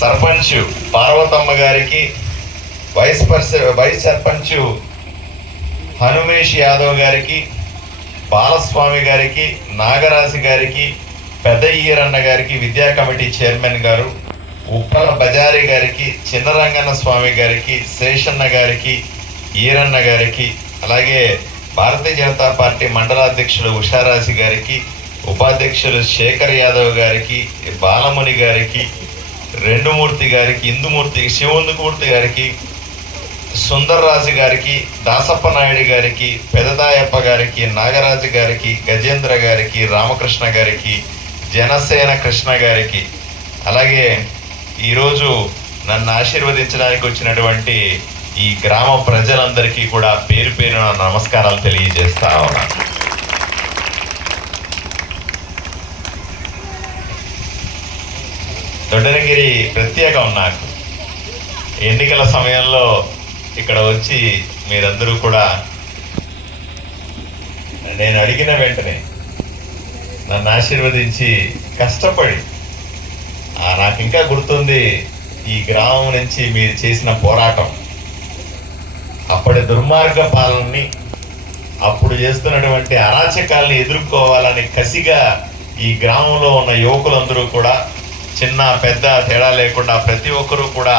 సర్పంచ్ పార్వతమ్మ గారికి వైస్ పర్స వైస్ సర్పంచ్ హనుమేష్ యాదవ్ గారికి బాలస్వామి గారికి నాగరాజు గారికి పెద్ద ఈరన్న గారికి విద్యా కమిటీ చైర్మన్ గారు ఉప్పల బజారి గారికి చిన్నరంగన్న స్వామి గారికి శేషన్న గారికి ఈరన్న గారికి అలాగే భారతీయ జనతా పార్టీ మండలాధ్యక్షులు ఉషారాజు గారికి ఉపాధ్యక్షులు శేఖర్ యాదవ్ గారికి బాలముని గారికి రెండుమూర్తి గారికి ఇందుమూర్తి శివందుమూర్తి గారికి సుందర్రాజు గారికి దాసప్ప నాయుడు గారికి పెదదాయప్ప గారికి నాగరాజు గారికి గజేంద్ర గారికి రామకృష్ణ గారికి జనసేన కృష్ణ గారికి. అలాగే ఈరోజు నన్ను ఆశీర్వదించడానికి వచ్చినటువంటి ఈ గ్రామ ప్రజలందరికీ కూడా పేరు పేరున నమస్కారాలు తెలియజేస్తా ఉన్నాను. దొడ్డనగిరి ప్రత్యేకం నాకు. ఎన్నికల సమయంలో ఇక్కడ వచ్చి మీరందరూ కూడా నేను అడిగిన వెంటనే నన్ను ఆశీర్వదించి కష్టపడి ఆ, నాకు ఇంకా గుర్తుంది ఈ గ్రామం నుంచి మీరు చేసిన పోరాటం. అప్పటి దుర్మార్గ పాలనని అప్పుడు చేస్తున్నటువంటి అరాచకాలని ఎదుర్కోవాలని కసిగా ఈ గ్రామంలో ఉన్న యువకులందరూ కూడా చిన్న పెద్ద తేడా లేకుండా ప్రతి ఒక్కరూ కూడా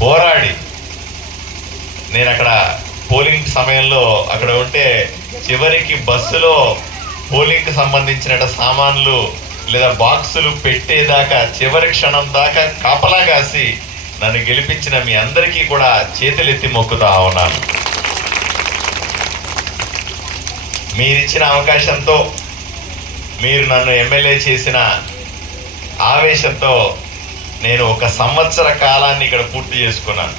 పోరాడి నేను అక్కడ పోలింగ్ సమయంలో అక్కడ ఉంటే చివరికి బస్సులో పోలింగ్కి సంబంధించిన సామాన్లు లేదా బాక్సులు పెట్టేదాకా చివరి క్షణం దాకా కాపలా కాసి నన్ను గెలిపించిన మీ అందరికీ కూడా చేతులెత్తి మొక్కుతా ఉన్నాను. మీరిచ్చిన అవకాశంతో మీరు నన్ను ఎమ్మెల్యే చేసిన ఆవేశంతో నేను ఒక సంవత్సర కాలాన్ని ఇక్కడ పూర్తి చేసుకున్నాను.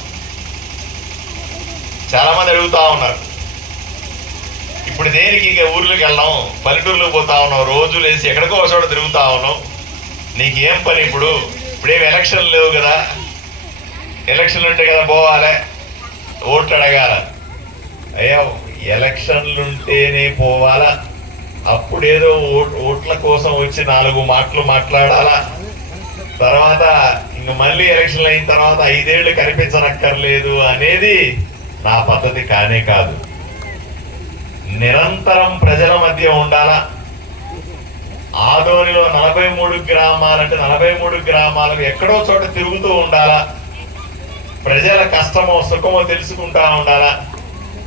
చాలా మంది అడుగుతా ఉన్నారు. ఇప్పుడు దేనికి ఇక ఊర్లోకి వెళ్ళాం పల్లెటూరులోకి పోతా ఉన్నాం రోజు లేచి ఎక్కడికో ఒక చోట తిరుగుతా ఉన్నాం నీకు ఏం పని ఇప్పుడు? ఇప్పుడేం ఎలక్షన్లు లేవు కదా. ఎలక్షన్లు ఉంటే కదా పోవాలి. ఓట్లు అడగాల. అయ్యా ఎలక్షన్లు ఉంటేనే పోవాలా. అప్పుడేదో ఓట్ల కోసం వచ్చి నాలుగు మాటలు మాట్లాడాలా? తర్వాత ఇంక మళ్ళీ ఎలక్షన్లు అయిన తర్వాత ఐదేళ్ళు కనిపించనక్కర్లేదు అనేది నా పద్ధతి కానే కాదు. నిరంతరం ప్రజల మధ్య ఉండాలా? ఆదోనిలో నలభై మూడు గ్రామాలంటే నలభై మూడు గ్రామాలకు ఎక్కడో చోట తిరుగుతూ ఉండాలా? ప్రజల కష్టమో సుఖమో తెలుసుకుంటా ఉండాలా?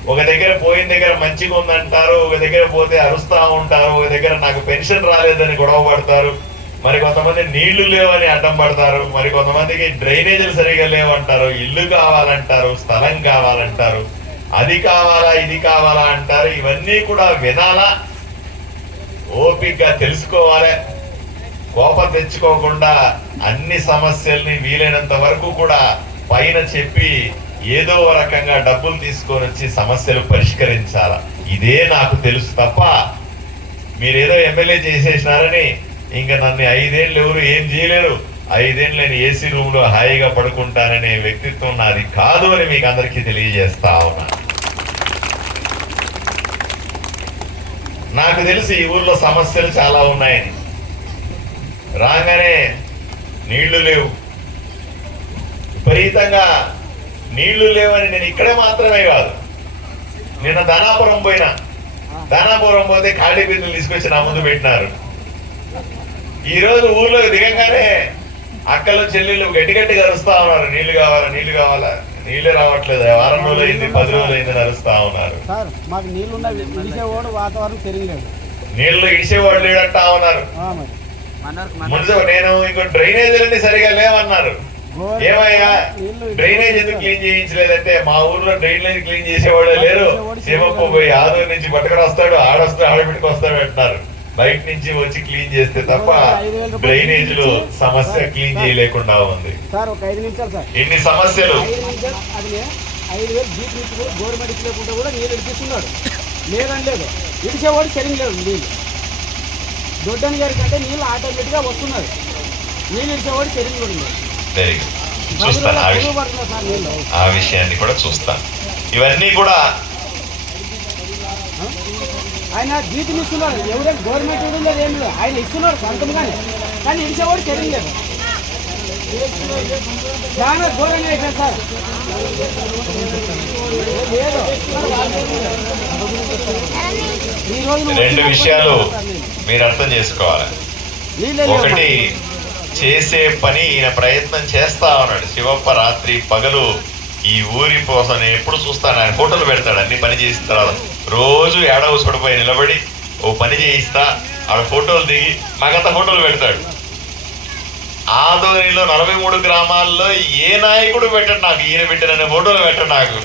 ఒక దగ్గర పోయిన దగ్గర మంచిగా ఉందంటారు ఒక దగ్గర పోతే అరుస్తా ఉంటారు ఒక దగ్గర నాకు పెన్షన్ రాలేదని గొడవ పడతారు. మరి కొంతమంది నీళ్ళు లేవని అడ్డం పడతారు మరి కొంతమందికి డ్రైనేజీలు సరిగా లేవంటారు ఇల్లు కావాలంటారు స్థలం కావాలంటారు అది కావాలా ఇది కావాలా అంటారు. ఇవన్నీ కూడా వినాలా? ఓపికగా తెలుసుకోవాలి. కోపం తెచ్చుకోకుండా అన్ని సమస్యల్ని వీలైనంత వరకు కూడా పైన చెప్పి ఏదో రకంగా డబ్బులు తీసుకొని వచ్చి సమస్యలు పరిష్కరించాల? ఇదే నాకు తెలుసు తప్ప మీరేదో ఎమ్మెల్యే చేసేసినారని ఇంకా నన్ను ఐదేళ్ళు ఎవరు ఏం చేయలేరు. ఐదేళ్ళు నేను ఏసీ రూమ్లో హాయిగా పడుకుంటాననే వ్యక్తిత్వం నాది కాదు అని మీకు అందరికీ తెలియజేస్తా ఉన్నా. నాకు తెలిసి ఈ ఊర్లో సమస్యలు చాలా ఉన్నాయని. రాగానే నీళ్ళు లేవు. విపరీతంగా నీళ్ళు లేవని నేను ఇక్కడే మాత్రమే కాదు. నిన్న ధనాపురం పోయినా. ధనాపురం పోతే ఖాళీ బిందులు తీసుకొచ్చి నా ముందు పెట్టినారు. ఈ రోజు ఊర్లోకి దిగంగానే అక్కలు చెల్లెళ్ళు గట్టి గట్టిగా అరుస్తా ఉన్నారు. నీళ్ళు కావాలా నీళ్ళు కావాలా? నీళ్ళు రావట్లేదు. వారం రోజులు అయింది పది రోజులు అయింది అరుస్తా ఉన్నారు. సార్ మాకు నీళ్ళు ఉన్నాయి ఇడిసేవాడు వాతావరణం తిరగలేదు నీళ్ళు ఇడిసేవాడు లేడంటా ఉన్నారు. ముందు నేను ఇంకో డ్రైనేజీలన్నీ సరిగా లేవన్నారు. ఏమయ్యా? డ్రైనేజ్ ఎందుకు క్లీన్ చేయించలేదంటే మా ఊర్లో డ్రైనేజ్ క్లీన్ చేసేవాడే లేరు. సీమప్ప పోయి ఆదూరు నుంచి పట్టుకుని వస్తాడు ఆడొస్తాడు ఆడబిడ్డకి వస్తాడు అంటున్నారు. బయట నుంచి వచ్చి క్లీన్ చేస్తే తప్ప డ్రైనేజీలు సమస్య క్లీన్ చేయలేకుండా ఉంది. ఇన్ని సమస్యలు? ఐదు వేలు జీప్ గవర్నమెంట్ ఇచ్చలేకుండా కూడా నీళ్ళు ఇడిపిస్తున్నాడు లేదని లేదు. ఇడిచేవాడు సరిగ్గా లేదు నీళ్ళు. దొడ్డని గారి కంటే నీళ్ళు ఆటోమేటిక్గా వస్తున్నది నీళ్ళు ఇడిచేవాడు సరిగ్గా కూడా వెరీ గుడ్. చూస్తాను ఆ విషయం ఆ విషయాన్ని కూడా చూస్తాను ఇవన్నీ కూడా ఆయన జీతం ఇస్తున్నాడు ఎవరైనా గవర్నమెంట్ ఇవ్వడం ఏం లేదు. ఆయన ఇస్తున్నాడు సొంతంగానే. కానీ ఇడిచేవాడు సరిగ్గా లేదు చాలా ఘోరంగా అయిపోయింది సార్. రెండు విషయాలు మీరు అర్థం చేసుకోవాలి. ఒకటి చేసే పని ఈయన ప్రయత్నం చేస్తా ఉన్నాడు. శివప్ప రాత్రి పగలు ఈ ఊరి కోసం నేను ఎప్పుడు చూస్తాను. ఆయన ఫోటోలు పెడతాడు అన్ని పని చేసిన తర్వాత. రోజు ఏడవ చూడపోయి నిలబడి ఓ పని చేయిస్తా ఆడ ఫోటోలు దిగి మగత ఫోటోలు పెడతాడు. ఆదోనిలో నలభై మూడు గ్రామాల్లో ఏ నాయకుడు పెట్టడు నాకు? ఈయన పెట్టిన ఫోటోలు పెట్టడు నాకు.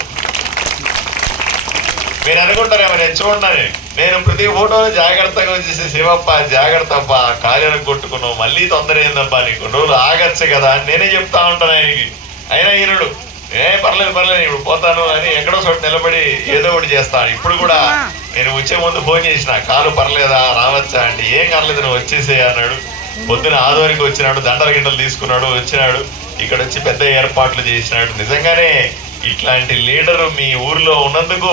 మీరు అనుకుంటారేమో నేను చూడండి నేను ప్రతి ఫోటోలు జాగ్రత్తగా వచ్చేసి శివప్ప జాగ్రత్త అబ్బా కాళ్ళను కొట్టుకున్నావు మళ్ళీ తొందర ఏందబ్బా నీకు రోజులు ఆగచ్చు కదా అని నేనే చెప్తా ఉంటాను ఆయనకి. అయినా ఈయనడు ఏ పర్లేదు పర్లేదు ఇప్పుడు పోతాను అని ఎక్కడో చోట నిలబడి ఏదో ఒకటి చేస్తాను ఇప్పుడు కూడా నేను వచ్చే ముందు ఫోన్ చేసిన కాలు పర్లేదా రావచ్చా? అంటే ఏం కాలేదు నువ్వు వచ్చేసే అన్నాడు. పొద్దున ఆదోనికి వచ్చినాడు దండల గిండలు తీసుకున్నాడు వచ్చినాడు. ఇక్కడ వచ్చి పెద్ద ఏర్పాట్లు చేసినాడు. నిజంగానే ఇట్లాంటి లీడరు మీ ఊర్లో ఉన్నందుకు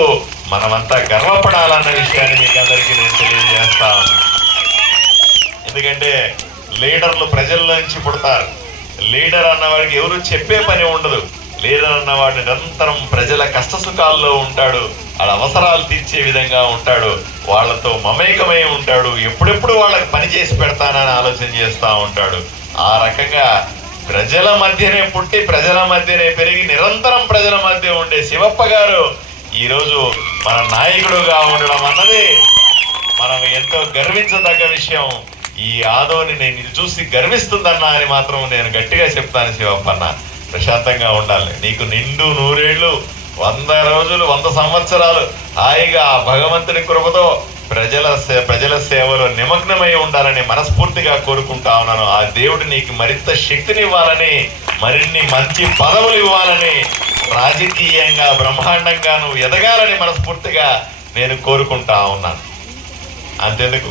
మనమంతా గర్వపడాలన్న విషయాన్ని మీకు అందరికీ నేను తెలియజేస్తా ఎందుకంటే లీడర్లు ప్రజల్లోంచి నుంచి పుడతారు. లీడర్ అన్నవాడికి ఎవరు చెప్పే పని ఉండదు. లీడర్ అన్నవాడు నిరంతరం ప్రజల కష్ట సుఖాల్లో ఉంటాడు. వాళ్ళ అవసరాలు తీర్చే విధంగా ఉంటాడు. వాళ్ళతో మమేకమై ఉంటాడు. ఎప్పుడెప్పుడు వాళ్ళకి పని చేసి పెడతానని ఆలోచన చేస్తూ ఉంటాడు. ఆ రకంగా ప్రజల మధ్యనే పుట్టి ప్రజల మధ్యనే పెరిగి నిరంతరం ప్రజల మధ్య ఉండే శివప్ప గారు ఈరోజు మన నాయకుడుగా ఉండడం అన్నది మనం ఎంతో గర్వించదగ్గ విషయం. ఈ ఆదోని నేను ఇది చూసి గర్విస్తుందన్నా అని మాత్రం నేను గట్టిగా చెప్తాను శివప్పన్న. ప్రశాంతంగా ఉండాలి. నీకు నిండు నూరేళ్ళు వంద రోజులు వంద సంవత్సరాలు హాయిగా ఆ భగవంతుని కృపతో ప్రజల సే- ప్రజల సేవలో నిమగ్నమై ఉండాలని మనస్ఫూర్తిగా కోరుకుంటా ఉన్నాను. ఆ దేవుడు నీకు మరింత శక్తిని ఇవ్వాలని మరిన్ని మంచి పదవులు ఇవ్వాలని రాజకీయంగా బ్రహ్మాండంగా నువ్వు ఎదగాలని మనస్ఫూర్తిగా నేను కోరుకుంటా ఉన్నాను. అంతెందుకు?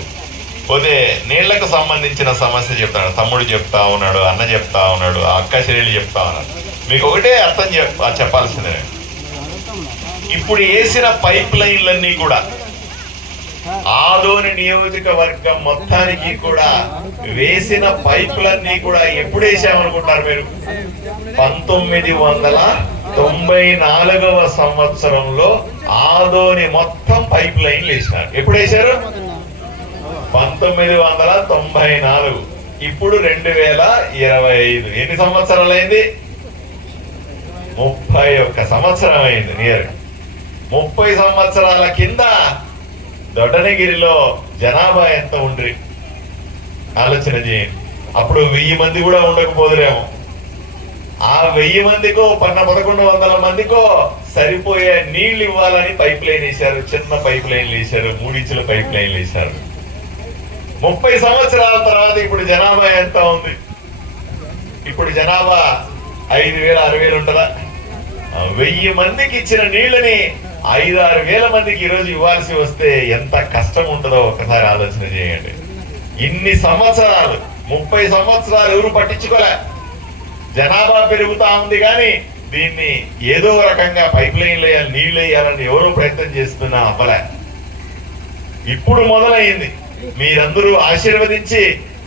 పోతే నీళ్ళకు సంబంధించిన సమస్య చెప్తాడు తమ్ముడు చెప్తా ఉన్నాడు అన్న చెప్తా ఉన్నాడు ఆ అక్క చెల్లెలు చెప్తా ఉన్నాడు. మీకు ఒకటే అర్థం చెప్ చెప్పాల్సిందే. ఇప్పుడు వేసిన పైప్ లైన్లన్నీ కూడా ఆదోని నియోజకవర్గం మొత్తానికి కూడా వేసిన పైపులన్నీ కూడా ఎప్పుడు వేసామనుకుంటారు మీరు? పంతొమ్మిది వందల తొంభై నాలుగవ సంవత్సరంలో ఆదోని మొత్తం పైప్ లైన్లు వేసినారు. ఎప్పుడు వేశారు? పంతొమ్మిది వందల తొంభై నాలుగు. ఇప్పుడు రెండు వేల ఇరవై ఐదు. ఎన్ని సంవత్సరాలు అయింది? ముప్పై ఒక్క సంవత్సరం అయింది నియర్. ముప్పై సంవత్సరాల కింద దొడ్డనగిరిలో జనాభా ఎంత ఉండ్రి? ఆలోచన చేయండి అప్పుడు వెయ్యి మంది కూడా ఉండకపోదురేమో. ఆ వెయ్యి మందికో పన్న పదకొండు వందల మందికో సరిపోయే నీళ్ళు ఇవ్వాలని పైప్ లైన్ వేశారు. చిన్న పైప్ లైన్లు వేశారు. మూడించుల పైప్ లైన్లు వేశారు. ముప్పై సంవత్సరాల తర్వాత ఇప్పుడు జనాభా ఎంత ఉంది? ఇప్పుడు జనాభా ఐదు వేల ఆరు వేలు ఉంటుందా? వెయ్యి మందికి ఇచ్చిన నీళ్ళని ఐదు ఆరు వేల మందికి ఈరోజు ఇవ్వాల్సి వస్తే ఎంత కష్టం ఉంటుందో ఒకసారి ఆలోచన చేయండి. ఇన్ని సంవత్సరాలు ముప్పై సంవత్సరాలు ఎవరు పట్టించుకోలే. జనాభా పెరుగుతా ఉంది కానీ దీన్ని ఏదో రకంగా పైప్ లైన్ వేయాలి నీళ్ళు వేయాలని ఎవరో ప్రయత్నం చేస్తున్నా అవ్వలే. ఇప్పుడు మొదలైంది. మీరందరూ ఆశీర్వదించి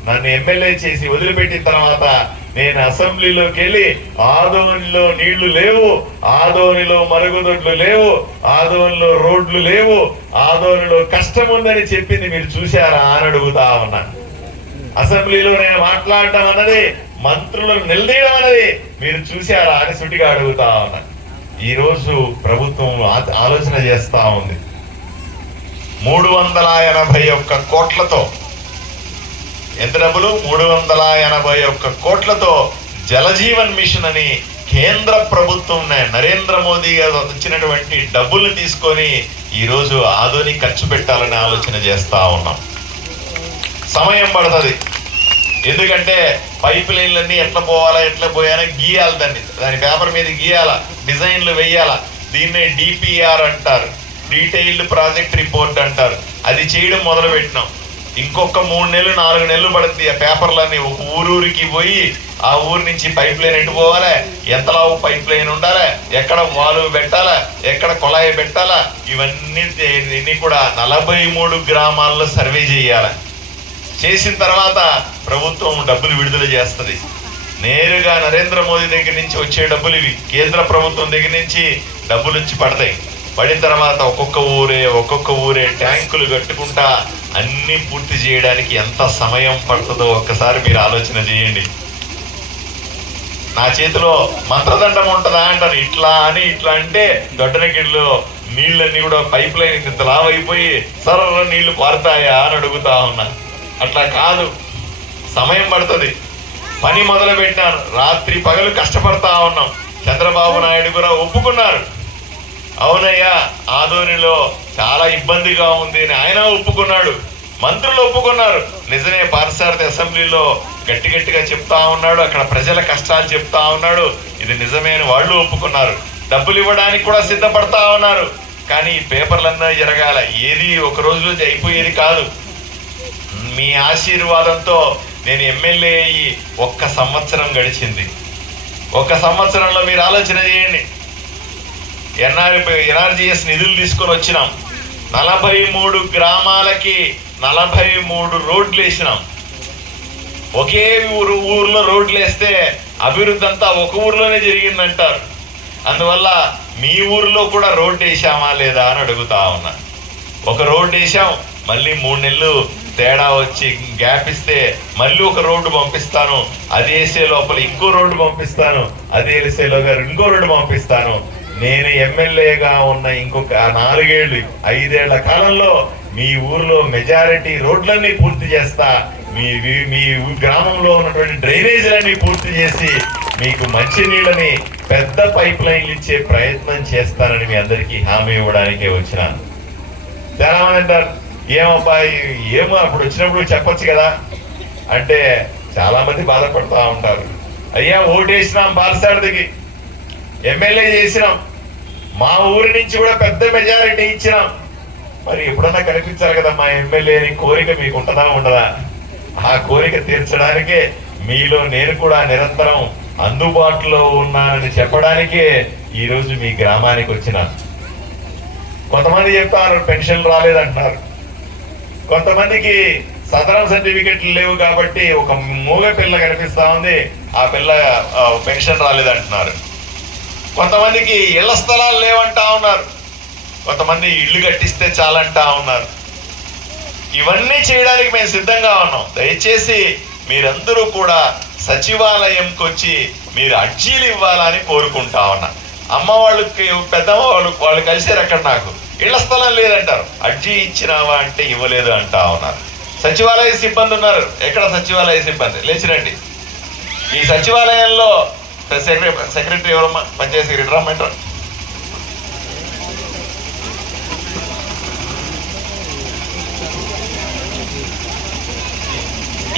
నన్ను ఎమ్మెల్యే చేసి వదిలిపెట్టిన తర్వాత నేను అసెంబ్లీలోకి వెళ్ళి ఆదోనిలో నీళ్ళు లేవు ఆదోనిలో మరుగుదొడ్లు లేవు ఆదోనిలో రోడ్లు లేవు ఆదోనిలో కష్టం ఉందని చెప్పింది మీరు చూశారా అని అడుగుతా ఉన్నాను అసెంబ్లీలో నేను మాట్లాడటం అన్నది మంత్రులను నిలదీయడం అన్నది మీరు చూశారా అని సుటిగా అడుగుతా ఉన్నాను ఈరోజు ప్రభుత్వం ఆలోచన చేస్తా ఉంది. మూడు వందల ఎనభై ఒక్క కోట్లతో ఎంత డబ్బులు మూడు వందల ఎనభై ఒక్క కోట్లతో జలజీవన్ మిషన్ అని కేంద్ర ప్రభుత్వం నరేంద్ర మోదీ గారు వచ్చినటువంటి డబ్బులు తీసుకొని ఈరోజు ఆదోని ఖర్చు పెట్టాలని ఆలోచన చేస్తూ ఉన్నాం. సమయం పడుతుంది. ఎందుకంటే పైప్ లైన్లన్నీ ఎట్లా పోవాలా ఎట్లా పోయాలో గీయాలి దాన్ని. దాని పేపర్ మీద గీయాల డిజైన్లు వేయాలా. దీన్నే డిపిఆర్ అంటారు డీటెయిల్డ్ ప్రాజెక్ట్ రిపోర్ట్ అంటారు. అది చేయడం మొదలు పెట్టినాం ఇంకొక మూడు నెలలు నాలుగు నెలలు పడుతుంది. ఆ పేపర్లన్నీ ఒక ఊరూరికి పోయి ఆ ఊరు నుంచి పైప్ లైన్ ఎటు పోవాలా? ఎంత పైప్ లైన్ ఉండాలా? ఎక్కడ వాలువ పెట్టాలా? ఎక్కడ కొలాయి పెట్టాలా? ఇవన్నీ ఇవన్నీ కూడా నలభై మూడు గ్రామాల్లో సర్వే చేయాలి. చేసిన తర్వాత ప్రభుత్వం డబ్బులు విడుదల చేస్తుంది. నేరుగా నరేంద్ర మోదీ దగ్గర నుంచి వచ్చే డబ్బులు ఇవి. కేంద్ర ప్రభుత్వం దగ్గర నుంచి డబ్బులు వచ్చి పడతాయి. పడిన తర్వాత ఒక్కొక్క ఊరే ఒక్కొక్క ఊరే ట్యాంకులు కట్టుకుంటా అన్ని పూర్తి చేయడానికి ఎంత సమయం పడుతుందో ఒక్కసారి మీరు ఆలోచన చేయండి. నా చేతిలో మంత్రదండం ఉంటుందా అంటారు. ఇట్లా అని ఇట్లా అంటే దొడ్డనగిరిలో నీళ్ళన్నీ కూడా పైప్ లైన్ ఇంత లావ్ అయిపోయి సర్ర నీళ్ళు పారుతాయా అని అడుగుతా ఉన్నా. అట్లా కాదు. సమయం పడుతుంది. పని మొదలు పెట్టాను రాత్రి పగలు కష్టపడతా ఉన్నాం. చంద్రబాబు నాయుడు కూడా ఒప్పుకున్నారు. అవునయ్యా ఆదోనిలో చాలా ఇబ్బందిగా ఉంది అని ఆయన ఒప్పుకున్నాడు. మంత్రులు ఒప్పుకున్నారు. నిజమే పార్సారథి అసెంబ్లీలో గట్టి గట్టిగా చెప్తా ఉన్నాడు అక్కడ ప్రజల కష్టాలు చెప్తా ఉన్నాడు. ఇది నిజమే అని వాళ్ళు ఒప్పుకున్నారు. డబ్బులు ఇవ్వడానికి కూడా సిద్ధపడతా ఉన్నారు. కానీ ఈ పేపర్లన్నా జరగాల ఏది ఒక రోజులో అయిపోయేది కాదు. మీ ఆశీర్వాదంతో నేను ఎమ్మెల్యే అయ్యి ఒక్క సంవత్సరం గడిచింది. ఒక సంవత్సరంలో మీరు ఆలోచన చేయండి. ఎన్ఆర్ ఎన్ఆర్జిఎస్ నిధులు తీసుకొని వచ్చినాం. నలభై మూడు గ్రామాలకి నలభై మూడు రోడ్లు వేసినాం. ఒకే ఊరు ఊర్లో రోడ్లు వేస్తే అభివృద్ధి అంతా ఒక ఊర్లోనే జరిగిందంటారు. అందువల్ల మీ ఊర్లో కూడా రోడ్డు వేసామా లేదా అని అడుగుతా ఉన్నా. ఒక రోడ్డు వేసాం మళ్ళీ మూడు నెలలు తేడా వచ్చి గ్యాప్ ఇస్తే మళ్ళీ ఒక రోడ్డు పంపిస్తాను. అది వేసే లోపల ఇంకో రోడ్డు పంపిస్తాను. అది వేసేలోగా ఇంకో రోడ్డు పంపిస్తాను. నేను ఎమ్మెల్యేగా ఉన్న ఇంకొక నాలుగేళ్ళు ఐదేళ్ళ కాలంలో మీ ఊర్లో మెజారిటీ రోడ్లన్నీ పూర్తి చేస్తా మీ మీ గ్రామంలో ఉన్నటువంటి డ్రైనేజీలన్నీ పూర్తి చేసి మీకు మంచి నీళ్ళని పెద్ద పైప్ లైన్లు ఇచ్చే ప్రయత్నం చేస్తానని మీ అందరికీ హామీ ఇవ్వడానికే వచ్చినాను. చాలా మంది అంటారు ఏమబ్బా ఏమో అప్పుడు వచ్చినప్పుడు చెప్పొచ్చు కదా? అంటే చాలామంది బాధపడుతూ ఉంటారు. అయ్యా ఓటేసినాం బాలసారథికి. ఎమ్మెల్యే చేసినాం. మా ఊరి నుంచి కూడా పెద్ద మెజారిటీ ఇచ్చినాం. మరి ఎప్పుడన్నా కనిపించాలి కదా మా ఎమ్మెల్యే అని కోరిక మీకు ఉంటుందా ఉండదా? ఆ కోరిక తీర్చడానికే మీలో నేను కూడా నిరంతరం అందుబాటులో ఉన్నానని చెప్పడానికే ఈరోజు మీ గ్రామానికి వచ్చిన. కొంతమంది చెప్తారు పెన్షన్ రాలేదంటున్నారు. కొంతమందికి సదరం సర్టిఫికెట్లు లేవు కాబట్టి ఒక మూగ పిల్ల కనిపిస్తా ఉంది ఆ పిల్ల పెన్షన్ రాలేదంటున్నారు. కొంతమందికి ఇళ్ళ స్థలాలు లేవంటా ఉన్నారు. కొంతమంది ఇల్లు కట్టిస్తే చాలంటా ఉన్నారు. ఇవన్నీ చేయడానికి మేము సిద్ధంగా ఉన్నాం. దయచేసి మీరందరూ కూడా సచివాలయంకి వచ్చి మీరు అర్జీలు ఇవ్వాలని కోరుకుంటా ఉన్నా. అమ్మ వాళ్ళకి పెద్దమ్మ వాళ్ళు వాళ్ళు కలిసారు అక్కడ నాకు. ఇళ్ళ స్థలం లేదంటారు. అర్జీ ఇచ్చినావా అంటే ఇవ్వలేదు అంటా ఉన్నారు. సచివాలయ సిబ్బంది ఉన్నారు. ఎక్కడ సచివాలయ సిబ్బంది? లేచిరండి ఈ సచివాలయంలో సెక్రటరీ సెక్రటరీ ఎవరమ్మా పంచాయతీ సెక్రటరీ రమ్మంటారు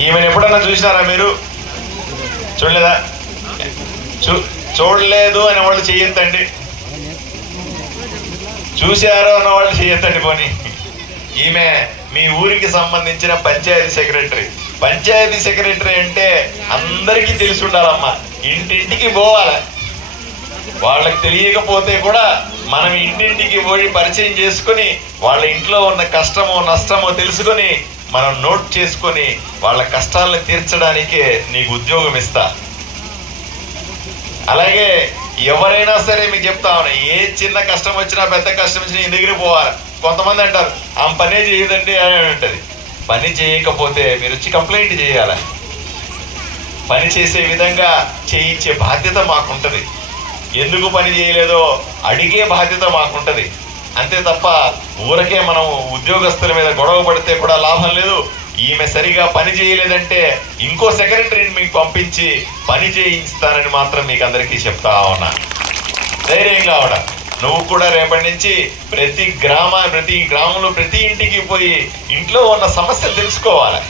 ఈమెను ఎప్పుడన్నా చూసినారా మీరు? చూడలేదా? చూ చూడలేదు అనే వాళ్ళు చెయ్యొద్దండి చూశారు అన్న వాళ్ళు చెయ్యొద్దండి పోనీ. ఈమె మీ ఊరికి సంబంధించిన పంచాయతీ సెక్రటరీ. పంచాయతీ సెక్రటరీ అంటే అందరికీ తెలిసి ఉండాలమ్మా. ఇంటింటికి పోవాలి. వాళ్ళకి తెలియకపోతే కూడా మనం ఇంటింటికి పోయి పరిచయం చేసుకొని వాళ్ళ ఇంట్లో ఉన్న కష్టమో నష్టమో తెలుసుకొని మనం నోట్ చేసుకొని వాళ్ళ కష్టాలను తీర్చడానికే నీకు ఉద్యోగం ఇస్తా. అలాగే ఎవరైనా సరే మీకు చెప్తా ఉన్నా ఏ చిన్న కష్టం వచ్చినా పెద్ద కష్టం వచ్చినా ఈ దగ్గరికి పోవాలి. కొంతమంది అంటారు ఆమె పనే చేయదండి అని ఉంటుంది పని చేయకపోతే మీరు వచ్చి కంప్లైంట్ చేయాలి? పని చేసే విధంగా చేయించే బాధ్యత మాకుంటుంది. ఎందుకు పని చేయలేదో అడిగే బాధ్యత మాకుంటుంది. అంతే తప్ప ఊరకే మనం ఉద్యోగస్తుల మీద గొడవ పడితే కూడా లాభం లేదు. ఈమె సరిగా పని చేయలేదంటే ఇంకో సెక్రటరీని మీకు పంపించి పని చేయిస్తానని మాత్రం మీకు అందరికీ చెప్తా ఉన్నా. ధైర్యంగా ఉండ నువ్వు కూడా రేపటి నుంచి ప్రతి గ్రామ ప్రతి గ్రామంలో ప్రతి ఇంటికి పోయి ఇంట్లో ఉన్న సమస్యలు తెలుసుకోవాలి.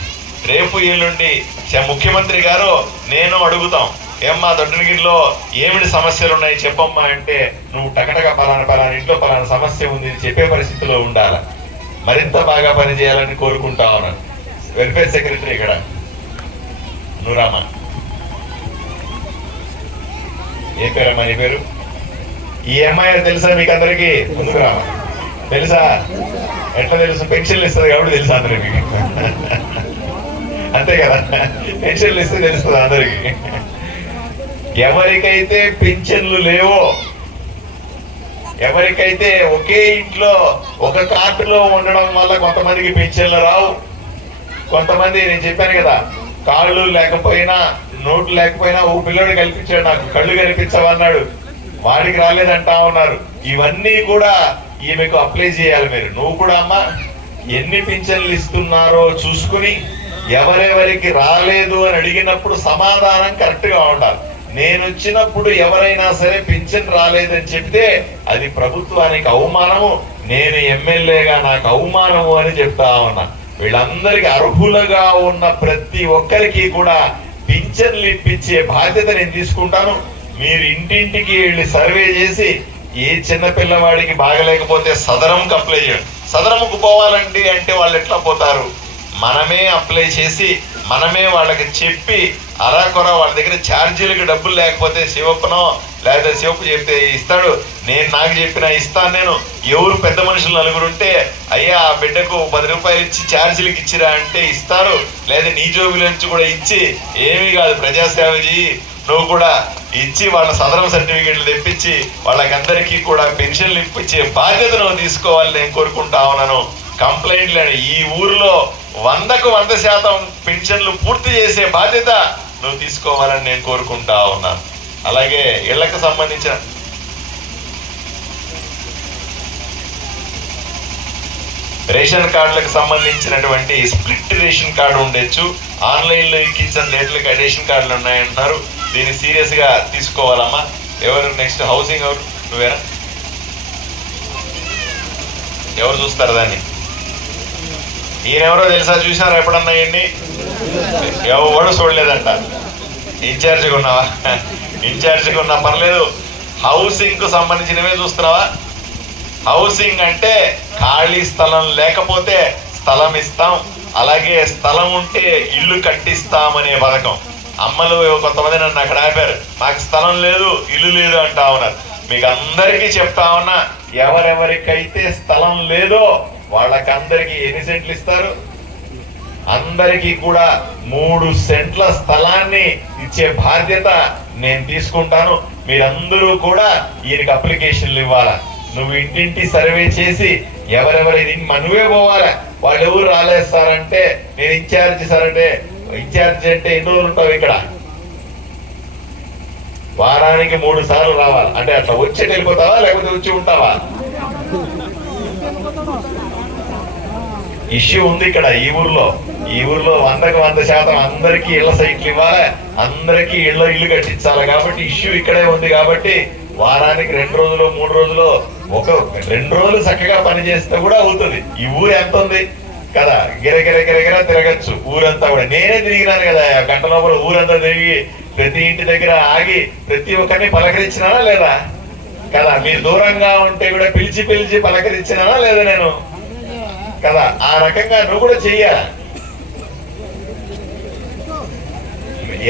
రేపు ఎల్లుండి చ- ముఖ్యమంత్రి గారు నేను అడుగుతాం. ఏమ్మా దొడ్డనగిరిలో ఏమిటి సమస్యలు ఉన్నాయి చెప్పమ్మా అంటే నువ్వు టకటక పలానా పలానా ఇంట్లో పలానా సమస్య ఉంది చెప్పే పరిస్థితిలో ఉండాలి. మరింత బాగా పనిచేయాలని కోరుకుంటా ఉన్నాను. వెల్ఫేర్ సెక్రటరీ ఇక్కడ. నూరామా ఏ పేరమ్మా నీ పేరు? ఈ అమ్మాయి తెలుసా మీకు అందరికి? ముందుకు తెలుసా? ఎట్లా తెలుసు? పెన్షన్లు ఇస్తుంది కాబట్టి తెలుసా అందరికి? అంతే కదా పెన్షన్లు ఇస్తే తెలుస్తుంది అందరికి. ఎవరికైతే పింఛన్లు లేవో ఎవరికైతే ఒకే ఇంట్లో ఒక కార్డులో ఉండడం వల్ల కొంతమందికి పింఛన్లు రావు. కొంతమంది నేను చెప్పాను కదా కాళ్ళు లేకపోయినా నోట్లు లేకపోయినా ఓ పిల్లడు కల్పించాడు నాకు కళ్ళు కనిపించవన్నాడు. వాడికి రాలేదంటా ఉన్నారు. ఇవన్నీ కూడా ఈమెకు అప్లై చేయాలి మీరు. నువ్వు కూడా అమ్మా ఎన్ని పింఛన్లు ఇస్తున్నారో చూసుకుని ఎవరెవరికి రాలేదు అని అడిగినప్పుడు సమాధానం కరెక్ట్గా ఉండాలి. నేను వచ్చినప్పుడు ఎవరైనా సరే పింఛన్ రాలేదని చెప్తే అది ప్రభుత్వానికి అవమానము నేను ఎమ్మెల్యేగా నాకు అవమానము అని చెప్తా ఉన్నా. వీళ్ళందరికీ అర్హులుగా ఉన్న ప్రతి ఒక్కరికి కూడా పింఛన్లు ఇప్పించే బాధ్యత నేను తీసుకుంటాను. మీరు ఇంటింటికి వెళ్ళి సర్వే చేసి ఏ చిన్న పిల్లవాడికి బాగలేకపోతే సదరం అప్లై చేయండి. సదరముకు పోవాలండి అంటే వాళ్ళు ఎట్లా పోతారు? మనమే అప్లై చేసి మనమే వాళ్ళకి చెప్పి అరాకొర వాళ్ళ దగ్గర ఛార్జీలకు డబ్బులు లేకపోతే శివప్పనో లేదా శివప్పు చెప్తే ఇస్తాడు. నేను నాకు చెప్పిన ఇస్తాను నేను. ఎవరు పెద్ద మనుషులు నలుగురు ఉంటే అయ్యా ఆ బిడ్డకు పది రూపాయలు ఇచ్చి ఛార్జీలకు ఇచ్చిరా అంటే ఇస్తారు. లేదా నీ జోబుల నుంచి కూడా ఇచ్చి ఏమీ కాదు ప్రజాసేవ చేయి నువ్వు కూడా ఇచ్చి వాళ్ళ సదరం సర్టిఫికేట్లు తెప్పించి వాళ్ళకందరికీ కూడా పెన్షన్లు ఇప్పించే బాధ్యత నువ్వు తీసుకోవాలని నేను కోరుకుంటా ఉన్నాను. కంప్లైంట్లు అని ఈ ఊరిలో వందకు వంద శాతం పెన్షన్లు పూర్తి చేసే బాధ్యత నువ్వు తీసుకోవాలని నేను కోరుకుంటా ఉన్నాను. అలాగే ఇళ్ళకు సంబంధించిన రేషన్ కార్డులకు సంబంధించినటువంటి స్ప్లిట్ రేషన్ కార్డు ఉండొచ్చు. ఆన్లైన్లో లో ఎక్కించిన రేట్లకి రేషన్ కార్డులు ఉన్నాయంటున్నారు. దీన్ని సీరియస్గా తీసుకోవాలమ్మా. ఎవరు నెక్స్ట్ హౌసింగ్ ఎవరు? నువ్వేనా? ఎవరు చూస్తారు దాన్ని? ఈయనెవరో తెలుసా చూసినారా ఎప్పుడన్నా ఇన్ని ఎవడు చూడలేదంట. ఇన్ఛార్జిగా ఉన్నావా? ఇన్ఛార్జిగా ఉన్నా పర్లేదు. హౌసింగ్కు సంబంధించినవే చూస్తున్నావా? హౌసింగ్ అంటే ఖాళీ స్థలం లేకపోతే స్థలం ఇస్తాం. అలాగే స్థలం ఉంటే ఇల్లు కట్టిస్తామనే పథకం. అమ్మలు కొంతమంది నన్ను అక్కడ ఆపారు. మాకు స్థలం లేదు ఇల్లు లేదు అంటా ఉన్నారు. మీకు అందరికీ చెప్తా ఉన్నా ఎవరెవరికైతే స్థలం లేదో వాళ్ళకందరికీ ఎన్ని సెంట్లు ఇస్తారు? అందరికీ కూడా మూడు సెంట్ల స్థలాన్ని ఇచ్చే బాధ్యత నేను తీసుకుంటాను. మీరందరూ కూడా ఈయనకి అప్లికేషన్లు ఇవ్వాలా? నువ్వు ఇంటింటి సర్వే చేసి ఎవరెవరి నువ్వే పోవాలా? వాళ్ళు ఎవరు రాలేస్తారంటే నేను ఇన్ఛార్జ్ సరంటే అంటే ఇన్ఛార్జ్ అంటే ఎన్ని రోజులు ఉంటావు ఇక్కడ? వారానికి మూడు సార్లు రావాలి. అంటే అట్లా వచ్చి వెళ్ళిపోతావా లేకపోతే వచ్చి ఉంటావా? ఇష్యూ ఉంది ఇక్కడ ఈ ఊర్లో. ఈ ఊర్లో వందకు వంద శాతం అందరికీ ఇళ్ళ సైట్లు ఇవ్వాలి. అందరికీ ఇళ్ళ ఇల్లు కట్టించాలి కాబట్టి ఇష్యూ ఇక్కడే ఉంది కాబట్టి వారానికి రెండు రోజులు మూడు రోజులు ఒక రెండు రోజులు చక్కగా పని చేస్తే కూడా అవుతుంది. ఈ ఊరు ఎంత ఉంది? కదా గిరగిర గిరగిర తిరగచ్చు. ఊరంతా కూడా. నేనే తిరిగినాను కదా ఆ గంట లోపల ఊరంతా తిరిగి ప్రతి ఇంటి దగ్గర ఆగి ప్రతి ఒక్కరిని పలకరించినానా లేదా? కదా మీరు దూరంగా ఉంటే కూడా పిలిచి పిలిచి పలకరించినానా లేదా నేను? కదా ఆ రకంగా నువ్వు కూడా చెయ్యాలి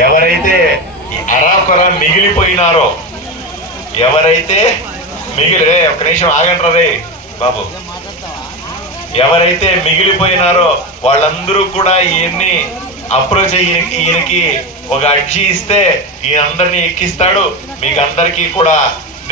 ఎవరైతే ఈ అరాకొర మిగిలిపోయినారో ఎవరైతే మిగిలి ఒక్క నిమిషం ఆగంటారా రే బాబు. ఎవరైతే మిగిలిపోయినారో వాళ్ళందరూ కూడా ఈయన్ని అప్రోచ్ ఈయనకి ఈయనకి ఒక అర్జీ ఇస్తే ఈయన అందరినీ ఎక్కిస్తాడు. మీకు అందరికీ కూడా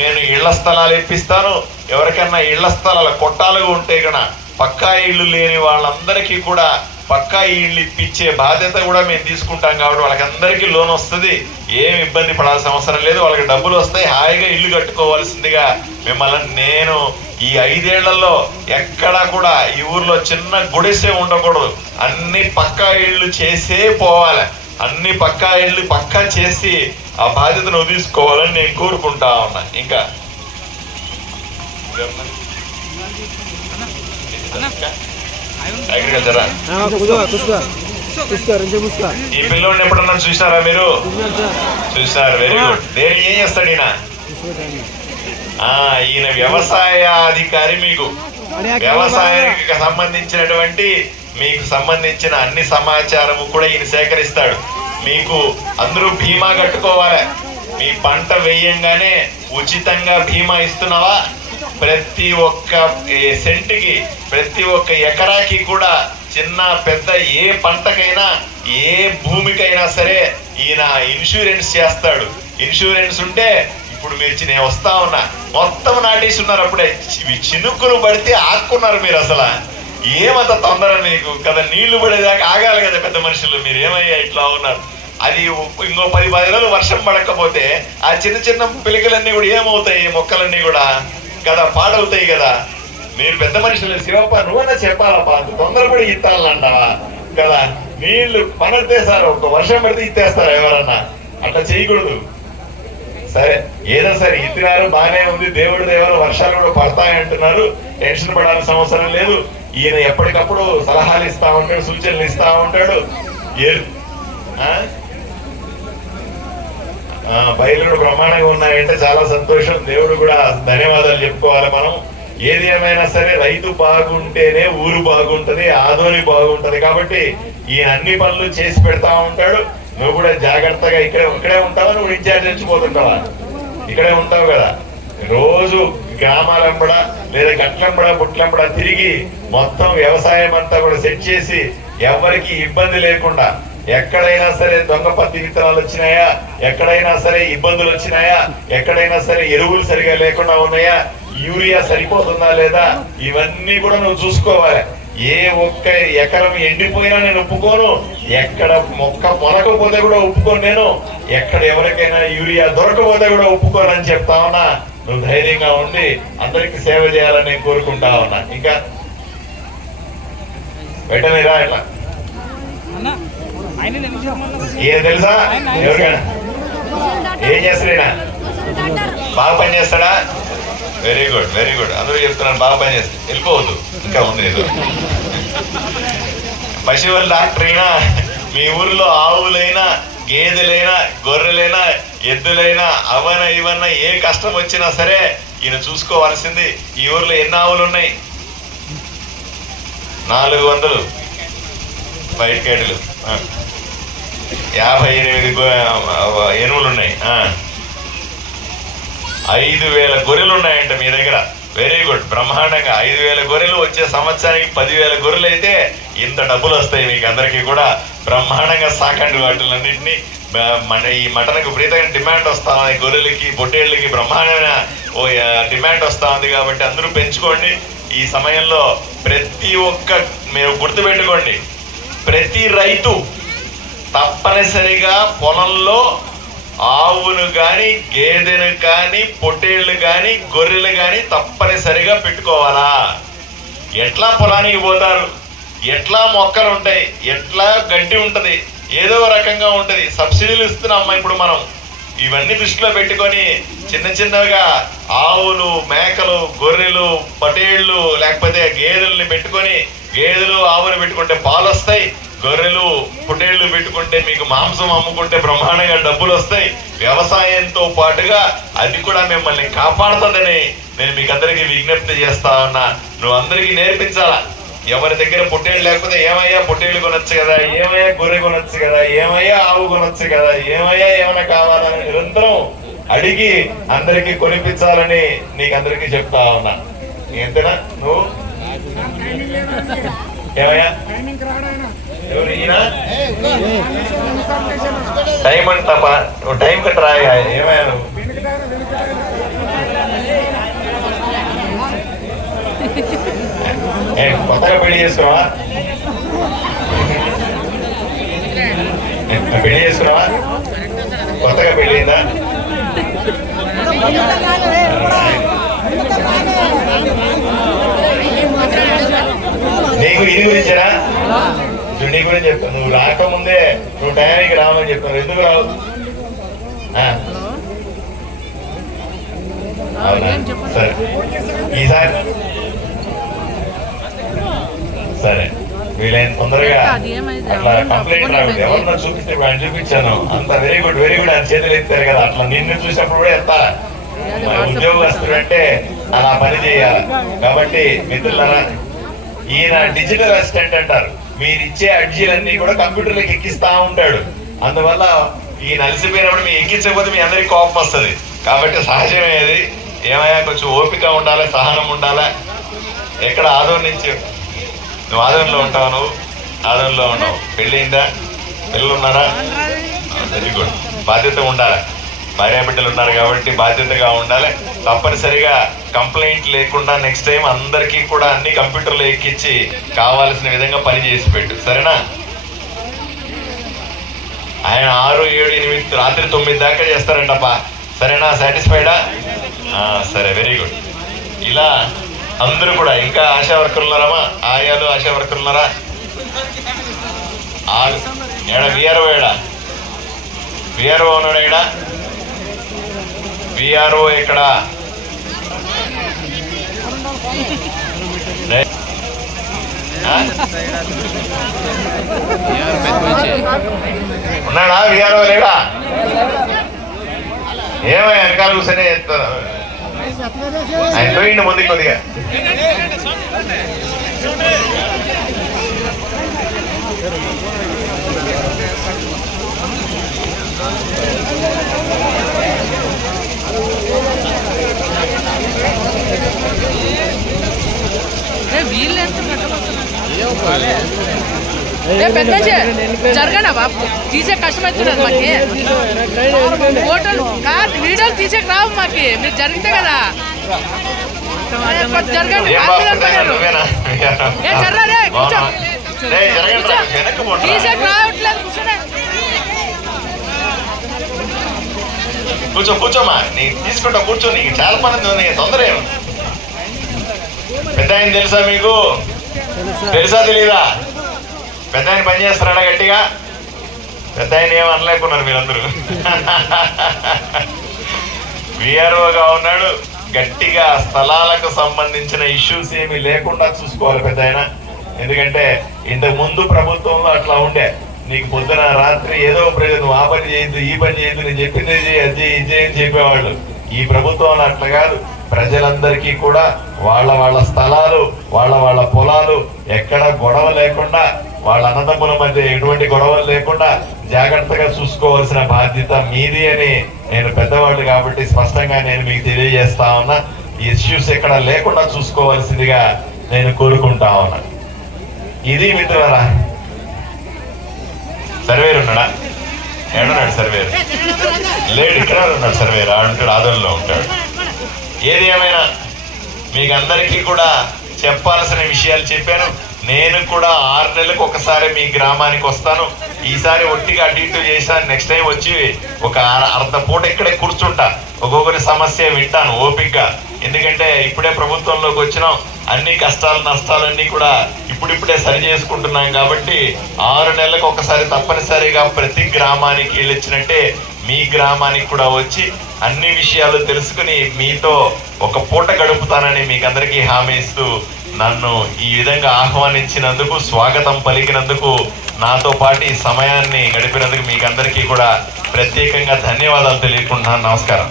నేను ఇళ్ళ స్థలాలు ఇప్పిస్తాను. ఎవరికన్నా ఇళ్ళ స్థలాలు కొట్టాలుగా ఉంటే కనుక పక్కా ఇళ్ళు లేని వాళ్ళందరికీ కూడా పక్కా ఇళ్ళు ఇప్పించే బాధ్యత కూడా మేము తీసుకుంటాం కాబట్టి వాళ్ళకందరికీ లోన్ వస్తుంది. ఏం ఇబ్బంది పడాల్సిన అవసరం లేదు. వాళ్ళకి డబ్బులు వస్తాయి. హాయిగా ఇల్లు కట్టుకోవాల్సిందిగా మిమ్మల్ని నేను ఈ ఐదేళ్ళలో ఎక్కడా కూడా ఈ ఊర్లో చిన్న గుడిసే ఉండకూడదు. అన్ని పక్కా ఇళ్ళు చేసే పోవాలి. అన్ని పక్కా ఇళ్ళు పక్కా చేసి ఆ బాధ్యతను తీసుకోవాలని నేను కోరుకుంటా ఉన్నా. ఇంకా అగ్రికల్చరా? ఈ పిల్లోడిని ఎప్పుడన్నా చూసినారా మీరు? చూసినారు వెరీ గుడ్ దేని ఏం చేస్తాడు ఈయన? ఆ, ఈయన వ్యవసాయ అధికారి మీకు వ్యవసాయానికి సంబంధించినటువంటి మీకు సంబంధించిన అన్ని సమాచారము కూడా ఈయన సేకరిస్తాడు. మీకు అందరూ బీమా కట్టుకోవాలి. మీ పంట వేయంగానే ఉచితంగా బీమా ఇస్తున్నావా? ప్రతి ఒక్క సెంటుకి ప్రతి ఒక్క ఎకరాకి కూడా చిన్న పెద్ద ఏ పంటకైనా ఏ భూమికైనా సరే ఈయన ఇన్సూరెన్స్ చేస్తాడు. ఇన్సూరెన్స్ ఉంటే ఇప్పుడు మీరు నేను వస్తా ఉన్నా. మొత్తం నాటేసి ఉన్నారు అప్పుడే చినుకులు పడితే ఆక్కున్నారు మీరు అసలు. ఏమంత తొందర మీకు కదా నీళ్ళు పడేదాకా ఆగాలి కదా పెద్ద మనుషులు. మీరు ఏమయ్యా ఇట్లా ఉన్నారు? అది ఇంకో పది పది రోజులు వర్షం పడకపోతే ఆ చిన్న చిన్న పిలికలన్నీ కూడా ఏమవుతాయి ఈ మొక్కలన్నీ కూడా? కదా పాడవుతాయి కదా. మీరు పెద్ద మనుషులు శివప్ప నువ్వన్నా చెప్పాలప్పా తొందర తొందరపడి ఇత్తాలంటావా కదా నీళ్ళు పనడితే సార్ ఒక వర్షం పడితే ఇత్తేస్తారు ఎవరన్నా. అట్లా చేయకూడదు. సరే ఏదో సరే ఇత్తినారు బాగానే ఉంది దేవుడి దేవాలు వర్షాలు కూడా పడతాయంటున్నారు టెన్షన్ పడాల్సిన అవసరం లేదు. ఈయన ఎప్పటికప్పుడు సలహాలు ఇస్తా ఉంటాడు సూచనలు ఇస్తా ఉంటాడు. ఏ- ఆ, బయలుడు ప్రమాణంగా ఉన్నాయంటే చాలా సంతోషం. దేవుడు కూడా ధన్యవాదాలు చెప్పుకోవాలి మనం. ఏది ఏమైనా సరే రైతు బాగుంటేనే ఊరు బాగుంటది ఆదోని బాగుంటది. కాబట్టి ఈ అన్ని పనులు చేసి పెడతా ఉంటాడు. నువ్వు కూడా జాగ్రత్తగా ఇక్కడే ఇక్కడే ఉంటావా? నువ్వు ఇన్ఛార్జ్ తెచ్చిపోతుంటావా ఇక్కడే ఉంటావు కదా. రోజు గ్రామాలంబడ లేదా గట్లంబడ పుట్లంబడ తిరిగి మొత్తం వ్యవసాయం అంతా కూడా సెట్ చేసి ఎవరికి ఇబ్బంది లేకుండా ఎక్కడైనా సరే దొంగ పత్తి విత్తనాలు వచ్చినాయా? ఎక్కడైనా సరే ఇబ్బందులు వచ్చినాయా? ఎక్కడైనా సరే ఎరువులు సరిగా లేకుండా ఉన్నాయా? యూరియా సరిపోతుందా లేదా? ఇవన్నీ కూడా నువ్వు చూసుకోవాలి. ఏ ఒక్క ఎకరం ఎండిపోయినా నేను ఒప్పుకోను. ఎక్కడ మొక్క మొలకపోతే కూడా ఒప్పుకోను నేను. ఎక్కడ ఎవరికైనా యూరియా దొరకపోతే కూడా ఒప్పుకోను అని చెప్తా ఉన్నా. నువ్వు ధైర్యంగా ఉండి అందరికి సేవ చేయాలని నేను కోరుకుంటా ఉన్నా. ఇంకా వెంటనే రా ఇట్లా. అన్న ఆయన నిమిషం ఏం తెలుసా? ఎవరికైనా ఏం చేస్తాడైనా బాగా పని చేస్తాడా? వెరీ గుడ్ వెరీ గుడ్ అందరూ చెప్తున్నాను బాగా పని చేస్తాడు వెళ్ళిపోవద్దు. ఇంకా ఉంది ఏదో. పశువుల డాక్టర్ అయినా మీ ఊర్లో ఆవులైనా గేదెలైనా గొర్రెలైనా ఎద్దులైనా అవన ఇవన్న ఏ కష్టం వచ్చినా సరే ఈయన చూసుకోవాల్సింది ఈ ఊర్లో ఎన్ని ఆవులు ఉన్నాయి నాలుగు వందలు. బయట కేటలు. యాభై ఎనిమిది ఎనువులు ఉన్నాయి ఐదు వేల గొర్రెలు ఉన్నాయంట మీ దగ్గర. వెరీ గుడ్ బ్రహ్మాండంగా. ఐదు వేల గొర్రెలు వచ్చే సంవత్సరానికి పదివేల గొర్రెలు అయితే ఇంత డబ్బులు వస్తాయి మీకు అందరికీ కూడా. బ్రహ్మాండంగా సాకండి వాటిలన్నింటినీ. మన ఈ మటన్కి విపరీతమైన డిమాండ్ వస్తా ఉంది గొర్రెలకి పొట్టేళ్ళకి బ్రహ్మాండమైన ఓ డిమాండ్ వస్తూ ఉంది కాబట్టి అందరూ పెంచుకోండి. ఈ సమయంలో ప్రతి ఒక్క మీరు గుర్తుపెట్టుకోండి. ప్రతి రైతు తప్పనిసరిగా పొలంలో ఆవును కానీ గేదెను కానీ పొట్టేళ్ళు కానీ గొర్రెలు కానీ తప్పనిసరిగా పెట్టుకోవాలా? ఎట్లా పొలానికి పోతారు? ఎట్లా మొక్కలు ఉంటాయి? ఎట్లా గడ్డి ఉంటుంది? ఏదో రకంగా ఉంటుంది. సబ్సిడీలు ఇస్తున్నాం ఇప్పుడు మనం. ఇవన్నీ దృష్టిలో పెట్టుకొని చిన్న చిన్నగా ఆవులు మేకలు గొర్రెలు పటేళ్ళు లేకపోతే గేదెల్ని పెట్టుకొని గేదెలు ఆవులు పెట్టుకుంటే పాలు వస్తాయి గొర్రెలు పుటేళ్ళు పెట్టుకుంటే మీకు మాంసం అమ్ముకుంటే బ్రహ్మాండంగా డబ్బులు వస్తాయి వ్యవసాయంతో పాటుగా అది కూడా మిమ్మల్ని కాపాడుతుందని నేను మీకు అందరికీ విజ్ఞప్తి చేస్తా ఉన్నా. నువ్వు అందరికీ నేర్పించాలా? ఎవరి దగ్గర పుట్టేళ్ళు లేకపోతే ఏమయ్యా పుట్టేళ్ళు కొనొచ్చు కదా ఏమయ్యా గొర్రె కొనొచ్చు కదా ఏమయ్యా ఆవు కొనొచ్చు కదా ఏమయ్యా ఏమైనా కావాలని నిరంతరం అడిగి అందరికీ కొనిపించాలని నీకు అందరికీ చెప్తా ఉన్నా. ఎంతనా నువ్వు టైం అంట టైం కట్ట రాయా ఏమయ్యా కొత్తగా పెళ్ళి చేసుకున్నావా? పెళ్ళి చేసుకున్నావా? కొత్తగా పెళ్ళి అయిందా నీకు ఇది గురించేనా? నీ గురించి చెప్తాను నువ్వు రాకముందే నువ్వు టయానికి రావని చెప్తాను ఎందుకు రావు. అవునా? సరే. ఈసారి సరే. వీలైన తొందరగా అట్లా కంప్లైంట్ రాదు ఎవరన్నా చూపిస్తే ఇప్పుడు ఆయన చూపించాను. అంత వెరీ గుడ్ వెరీ గుడ్ అని చేతులు ఎత్తారు కదా. అట్లా నిన్ను చూసినప్పుడు కూడా ఎత్తా. ఉద్యోగస్తుడు అంటే అలా పని చేయాలి. కాబట్టి మిత్రులారా ఈయన డిజిటల్ అసిస్టెంట్ అంటారు. మీరు ఇచ్చే అర్జీలన్నీ కూడా కంప్యూటర్లకు ఎక్కిస్తా ఉంటాడు. అందువల్ల ఈయన అలసిపోయినప్పుడు మీ ఎక్కించకపోతే మీ అందరికి కోపం వస్తుంది. కాబట్టి సహజమే అది ఏమయ్యా కొంచెం ఓపిక ఉండాలి సహనం ఉండాలి. ఎక్కడ ఆదోన్ నుంచి నువ్వు ఆదోన్లో ఉంటావు నువ్వు? ఆదోన్లో ఉన్నావు. పెళ్ళయిందా? పిల్లలు ఉన్నారా వెరీ గుడ్ బాధ్యత ఉండాలి. భార్య బిడ్డలు ఉన్నారు కాబట్టి బాధ్యతగా ఉండాలి. తప్పనిసరిగా కంప్లైంట్ లేకుండా నెక్స్ట్ టైం అందరికీ కూడా అన్ని కంప్యూటర్లు ఎక్కించి కావాల్సిన విధంగా పని చేసి పెట్టు. సరేనా? ఆయన ఆరు ఏడు ఎనిమిది రాత్రి తొమ్మిది దాకా చేస్తారంటప్పా. సరేనా? సాటిస్ఫైడా సరే వెరీ గుడ్ ఇలా అందరూ కూడా ఇంకా ఆశా వర్కర్లు ఉన్నారమ్మా ఆయాలు ఆశా వర్కర్లు ఉన్నారా? ఆరు ఏడా విఆర్ఓ ఏడా? విఆర్ఓ ఉన్నాడా ఏడా? విఆర్ఓ ఇక్కడ రే- ఆ? ఉన్నాడా? విఆర్ఓ లేడా? ఏమయ్యా వెనకాల కూర్చొని ఎత్త- ఆయన పోయిండు ముందుకు కొద్దిగా. ఏ వీళ్ళు ఎంత ఏ పెద్ద జరగనా బాబు? తీసే కష్టమవుతున్నారు మాకి. ఫోటోలు కాదు వీడియోలు తీసే రావు మాకి. మీరు జరిగితే కదా. జరగండి ఏం ఆందోళన బాగుంటున్నా పడరు. నువ్వేనా ఏ జర్రా రే కూర్చో. రేయ్, జరగండి రా, వెనక్కి పోండి రా. తీసే రావట్లేదు కూర్చోనే. కూర్చో కూర్చోమా నీ తీసుకుంటా కూర్చో నీకు చాలా పని ఉంది తొందర ఏమి పెద్ద ఆయన తెలుసా మీకు? తెలుసా? తెలీదా? పెద్ద ఆయన పని చేస్తారా గట్టిగా? పెద్ద ఆయన ఏం అనలేకున్నారు మీరందరూ. విఆర్ఓగా ఉన్నాడు. గట్టిగా స్థలాలకు సంబంధించిన ఇష్యూస్ ఏమి లేకుండా చూసుకోవాలి పెద్ద ఆయన. ఎందుకంటే ఇంతకు ముందు ప్రభుత్వంలో అట్లా ఉండే. నీకు పొద్దున రాత్రి ఏదో ప్రజలు నువ్వు ఆ పని చేయొద్దు ఈ పని చేయొద్దు నేను చెప్పింది చేయి, అది చేయి, ఇది అని చెప్పేవాళ్ళు. ఈ ప్రభుత్వం అట్లా కాదు. ప్రజలందరికీ కూడా వాళ్ళ వాళ్ళ స్థలాలు వాళ్ళ వాళ్ళ పొలాలు ఎక్కడ గొడవ లేకుండా వాళ్ళ అన్నదమ్ముల మధ్య ఎటువంటి గొడవలు లేకుండా జాగ్రత్తగా చూసుకోవాల్సిన బాధ్యత మీది అని నేను పెద్దవాళ్ళు కాబట్టి స్పష్టంగా నేను మీకు తెలియజేస్తా ఉన్నా. ఇష్యూస్ ఎక్కడ లేకుండా చూసుకోవాల్సిందిగా నేను కోరుకుంటా ఉన్నా. ఇది మిత్రులరా ఉన్నాడా ఏడున్నాడు సర్వేరు? లేడు ఇక్కడ ఉన్నాడు సర్వేరు. ఆడుంటాడు ఆదోళనలో ఉంటాడు. ఏది ఏమైనా మీకు అందరికీ కూడా చెప్పాల్సిన విషయాలు చెప్పాను. నేను కూడా ఆరు నెలలకు ఒకసారి మీ గ్రామానికి వస్తాను. ఈసారి ఒట్టిగా అటు ఇటు చేశాను. నెక్స్ట్ టైం వచ్చి ఒక అర్ధ పూట ఇక్కడే కూర్చుంటా. ఒక్కొక్కరి సమస్య వింటాను ఓపిక్గా ఎందుకంటే ఇప్పుడే ప్రభుత్వంలోకి వచ్చినాం. అన్ని కష్టాలు నష్టాలన్నీ కూడా ఇప్పుడిప్పుడే సరి చేసుకుంటున్నాం కాబట్టి ఆరు నెలలకు ఒకసారి తప్పనిసరిగా ప్రతి గ్రామానికి వెళ్ళొచ్చినట్టే మీ గ్రామానికి కూడా వచ్చి అన్ని విషయాలు తెలుసుకుని మీతో ఒక పూట గడుపుతానని మీకు అందరికీ హామీ ఇస్తూ నన్ను ఈ విధంగా ఆహ్వానించినందుకు స్వాగతం పలికినందుకు నాతో పాటు ఈ సమయాన్ని గడిపినందుకు మీకు అందరికీ కూడా ప్రత్యేకంగా ధన్యవాదాలు తెలియకుంటున్నాను నమస్కారం.